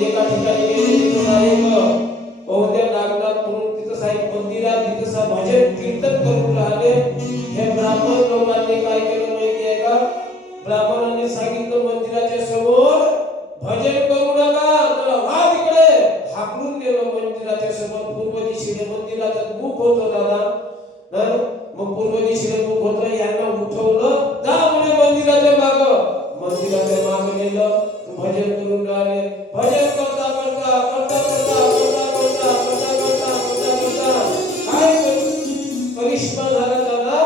एका ठिकाणी गेले तिथं साहेब बहुतेक नागनाथ म्हणून तिथं साहेब मंदिरात तिथं भजन कीर्तन करून राहिले. हे ब्राह्मण लोकांनी काय केलं माहिती आहे का? ब्राह्मणांनी सांगितलं मंदिराच्या समोर भजन करू नका, तर वा तिकडे हाकलून दिलं मंदिराच्या समोर. पूर्व दिशेने मंदिराचं मुख होतं दादा, मग पूर्व दिशेने मुख होतं. यांना उठवलं, जा म्हणे मंदिराच्या मागं. मंदिराच्या मागं नेलं, भजन करून राहिले. भजन करता करता करता करता करता करता करता करता करता करता काय करिश्मा झाला दादा?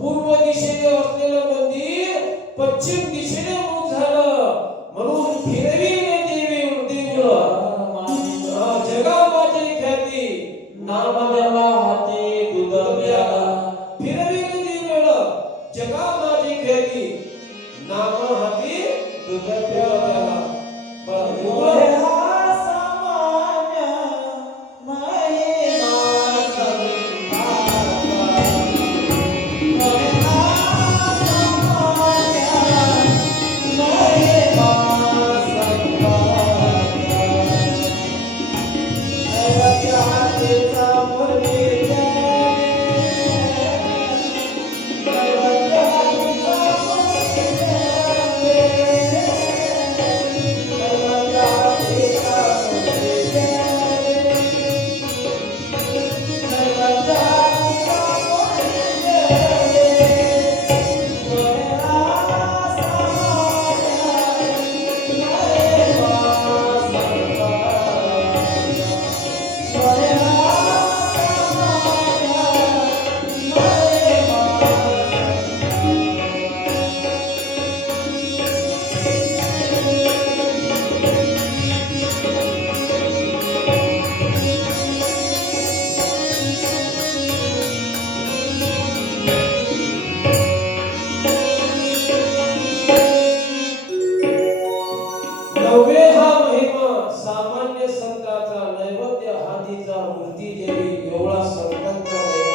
पूर्व दिशेने असलेलं मंदिर पश्चिम दिशेने मुख झालं. म्हणून फिरविले देवी देऊळ जगा माझी ख्याती, नामाला हाती दूध प्याला. फिरविले देऊळ जगा माझी ख्याती, नामा हाती दूध प्याला. नव्हे हा महिमा सामान्य संतांचा, नैवेद्य हातीचा, मूर्ती देवी एवढा संतांचा